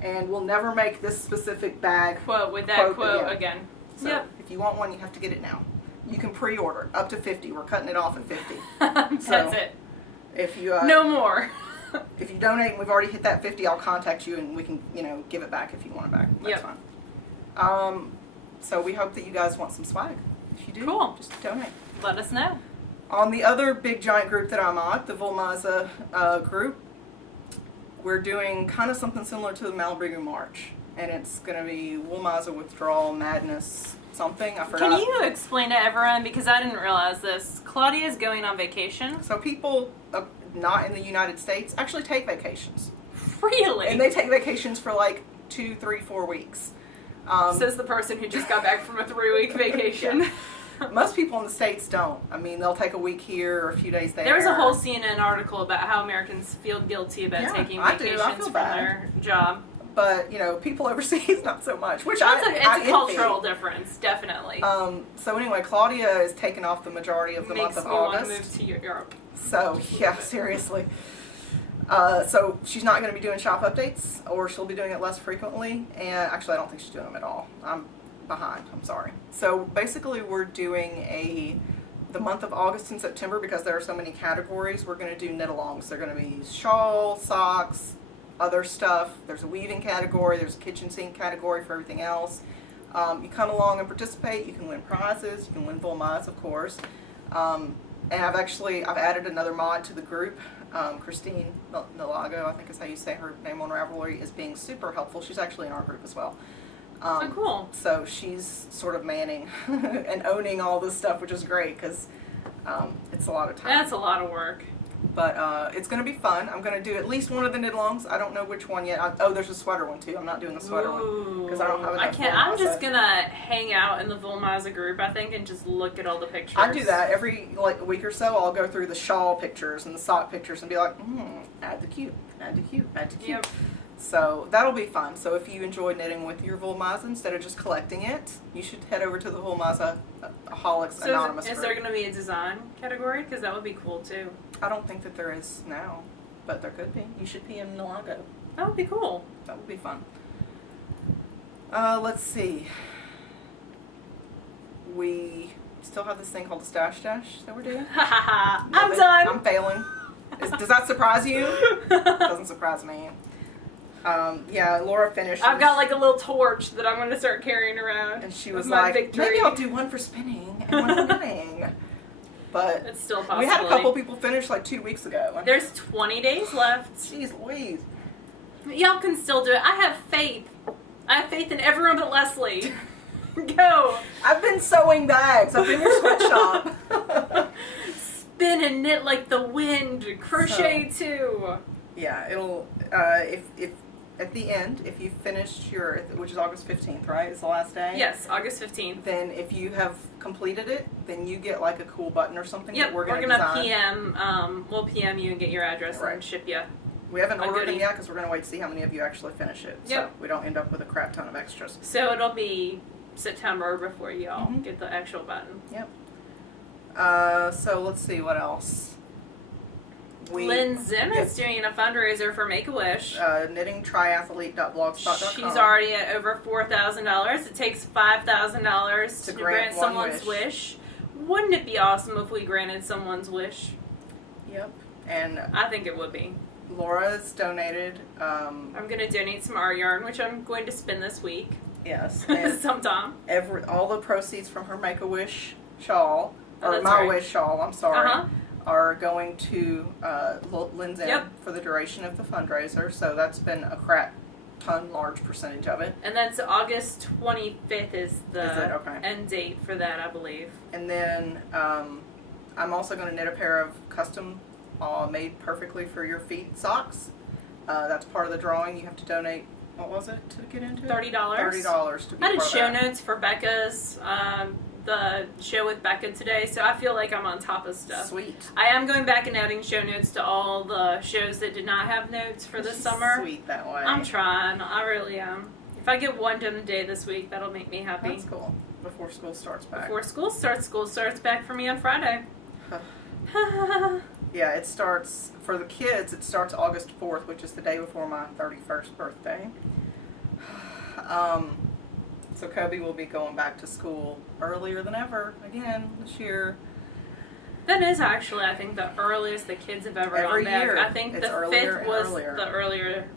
and we'll never make this specific bag Quote with that quote again. So if you want one, you have to get it now. You can pre-order up to 50. We're cutting it off at 50. That's it. If you no more. if you donate and we've already hit that 50, I'll contact you and we can, you know, give it back if you want it back. That's fine. So we hope that you guys want some swag. If you do, just donate. Let us know. On the other big giant group that I'm on, the Volmaza group, we're doing kind of something similar to the Malabrigu March, and it's going to be Volmaza Withdrawal Madness something. I forgot. Can you explain to everyone, because I didn't realize this? Claudia's going on vacation. So people not in the United States actually take vacations. Really? And they take vacations for like 2, 3, 4 weeks. Says the person who just got back from a 3-week vacation. Most people in the States don't. I mean, they'll take a week here or a few days there. There was a whole CNN article about how Americans feel guilty about taking vacations from their job. But, you know, people overseas, not so much. Which it's a cultural difference, definitely. So anyway, Claudia is taking off the majority of the month of August. Makes me want to move to Europe. So, yeah, seriously. So she's not going to be doing shop updates, or she'll be doing it less frequently. And actually, I don't think she's doing them at all. I'm behind. I'm sorry. So basically, we're doing the month of August and September, because there are so many categories. We're going to do knit-alongs. They're going to be shawl, socks, other stuff. There's a weaving category. There's a kitchen sink category for everything else. You come along and participate. You can win prizes. You can win Volmas, of course. And I've added another mod to the group. Christine Nalago, I think is how you say her name on Ravelry, is being super helpful. She's actually in our group as well. So cool. So she's sort of manning and owning all this stuff, which is great, because it's a lot of time. That's a lot of work. But it's going to be fun. I'm going to do at least one of the knit-alongs. I don't know which one yet. There's a sweater one too. I'm not doing the sweater one because I don't have enough. I can't. I'm just going to hang out in the Volmaza group, I think, and just look at all the pictures. I do that every week or so. I'll go through the shawl pictures and the sock pictures and be like, add the cute, add the cute, add the cute. Yep. So that'll be fun. So if you enjoy knitting with your Volmaza instead of just collecting it, you should head over to the Volmaza Holics Anonymous group. Is there going to be a design category? Because that would be cool too. I don't think that there is now, but there could be. You should PM Nalago. That would be cool. That would be fun. Let's see. We still have this thing called the Stash Dash that we're doing. I'm done. I'm failing. Does that surprise you? Doesn't surprise me. Yeah, Laura finished. I've got like a little torch that I'm going to start carrying around. And she was like, maybe I'll do one for spinning and one for knitting. But it's still a possibility. We had a couple people finish like 2 weeks ago. There's 20 days left. Jeez Louise. Y'all can still do it. I have faith. I have faith in everyone but Leslie. Go. I've been sewing bags. I've been in your sweatshop. Spin and knit like the wind. Crochet too. Yeah, it'll, if at the end, if you finished your, which is August 15th, right? It's the last day? Yes, August 15th. Then if you have completed it, then you get like a cool button or something that we're going to design. We'll PM you and get your address and ship you. We haven't ordered them yet because we're going to wait to see how many of you actually finish it. Yep. So we don't end up with a crap ton of extras. So it'll be September before y'all get the actual button. Yep. So let's see what else. Lynn Zim is doing a fundraiser for Make-A-Wish. Knittingtriathlete.blogspot.com. She's already at over $4,000. It takes $5,000 to grant someone's wish. Wouldn't it be awesome if we granted someone's wish? Yep. And I think it would be. Laura's donated. I'm going to donate some art yarn, which I'm going to spin this week. Yes. And sometime. all the proceeds from her Make-A-Wish shawl, or My Wish shawl, I'm sorry, are going to Lynn Zim for the duration of the fundraiser. So that's been a large percentage of it. And that's August 25th is the Okay. end date for that, I believe. And then I'm also going to knit a pair of custom made perfectly for your feet socks. That's part of the drawing. You have to donate, what was it to get into it? $30. $30 to be I did part of show that. notes for Becca's, the show with Becca today, so I feel like I'm on top of stuff. Sweet. I am going back and adding show notes to all the shows that did not have notes for this summer. Sweet that way. I'm trying. I really am. If I get one done a day this week, that'll make me happy. That's cool. Before school starts back. Before school starts back for me on Friday. Yeah, it starts, for the kids, it starts August 4th, which is the day before my 31st birthday. So Kobe will be going back to school earlier than ever, again, this year. That is actually, I think, the earliest the kids have ever Every gone back. year, I think it's the earlier 5th and was earlier. the earlier.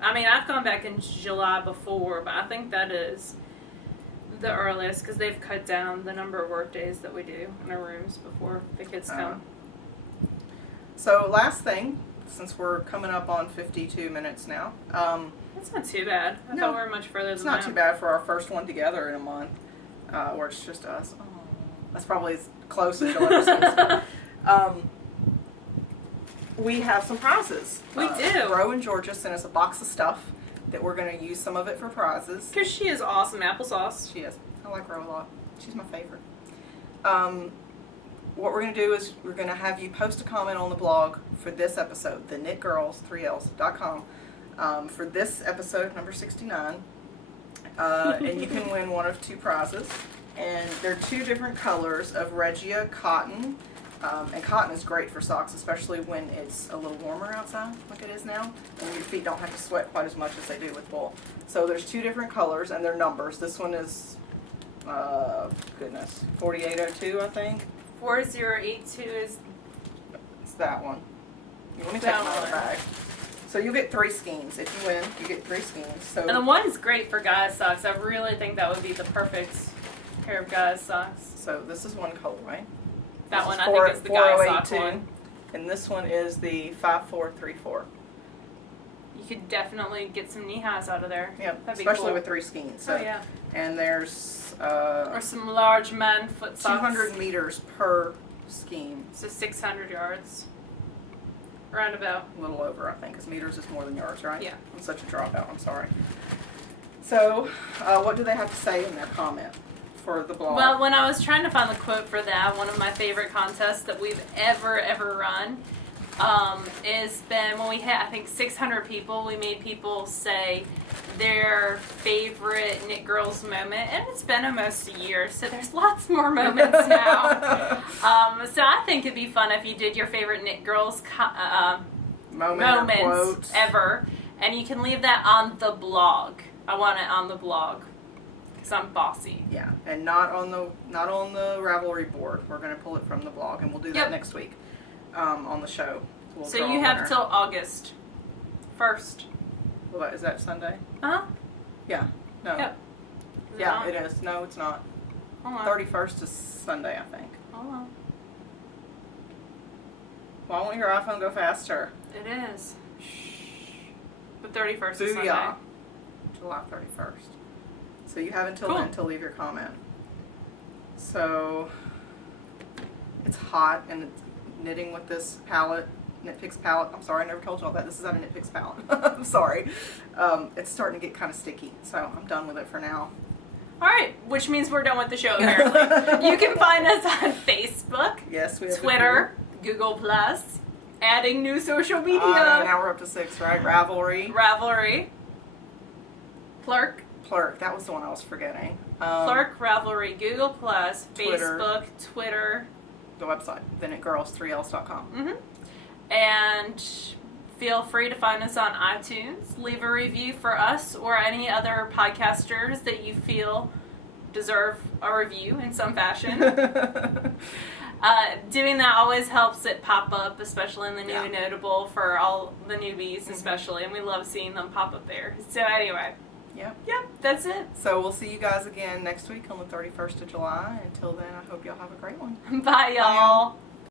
I mean, I've gone back in July before, but I think that is the earliest because they've cut down the number of work days that we do in our rooms before the kids come. So last thing, since we're coming up on 52 minutes now. That's not too bad. I thought we were much further It's than that. not too bad for our first one together in a month, where it's just us. Oh, that's probably as close as you'll ever see us. We have some prizes. We do. Ro and Georgia sent us a box of stuff that we're going to use some of it for prizes. Because she is awesome applesauce. She is. I like Ro a lot. She's my favorite. What we're going to do is we're going to have you post a comment on the blog for this episode, TheKnitGirlls3ls.com, for this episode, number 69. And you can win one of two prizes. And they're two different colors of Regia cotton. And cotton is great for socks, especially when it's a little warmer outside, like it is now. And your feet don't have to sweat quite as much as they do with wool. So there's two different colors, and they're numbers. This one is, 4802, I think. 4082 is It's that one. Let me take That them out of the one. bag. So you get 3 skeins. If you win, you get 3 skeins. So And the one is great for guys' socks. I really think that would be the perfect pair of guys' socks. So this is one colorway. That This one is I think is the guys' sock 4082, one. and this one is the 5434. You could definitely get some knee highs out of there. Yep, That'd be especially cool. with 3 skeins. So. Oh yeah. And there's Or some large man foot socks. 200 meters per skein. So 600 yards. Roundabout. A little over, I think, because meters is more than yards, right? Yeah. I'm such a dropout. I'm sorry. So, what do they have to say in their comment for the blog? Well, when I was trying to find the quote for that, one of my favorite contests that we've ever run is been when we had, I think, 600 people. We made people say their favorite Knit Girls moment, and it's been almost a year, so there's lots more moments now. So I think it'd be fun if you did your favorite Knit Girls moments quote. ever, and you can leave that on the blog. I want it on the blog because I'm bossy. Yeah, and not on the Ravelry board. We're going to pull it from the blog, and we'll do that Yep. next week on the show. We'll So draw you a have winner. till August 1st. What, is that Sunday? Huh? Yeah. No. Yep. Is Yeah, not? it is. No, it's not. Hold on. 31st is Sunday, I think. Hold on. Why won't your iPhone go faster? It is. The 31st is Sunday. Booyah. July 31st. So you have until Cool. then to leave your comment. So it's hot, and it's knitting with this palette, Knit Picks palette. I'm sorry, I never told you all that. This is out of Knit Picks palette. I'm sorry. It's starting to get kind of sticky, so I'm done with it for now. All right, which means we're done with the show, apparently. You can find us on Facebook, Yes, we have Twitter, Google+, adding new social media, now we're up to 6, right? Ravelry. Ravelry, Plurk, Plurk. That was the one I was forgetting. Plurk, Ravelry, Google+, Twitter. Facebook, Twitter. The website, TheKnitGirls3ls.com. Mm-hmm. And feel free to find us on iTunes. Leave a review for us or any other podcasters that you feel deserve a review in some fashion. Doing that always helps it pop up, especially in the new and notable for all the newbies, especially, and we love seeing them pop up there. So anyway, yep, that's it. So we'll see you guys again next week on the 31st of July. Until then, I hope y'all have a great one. Bye, y'all.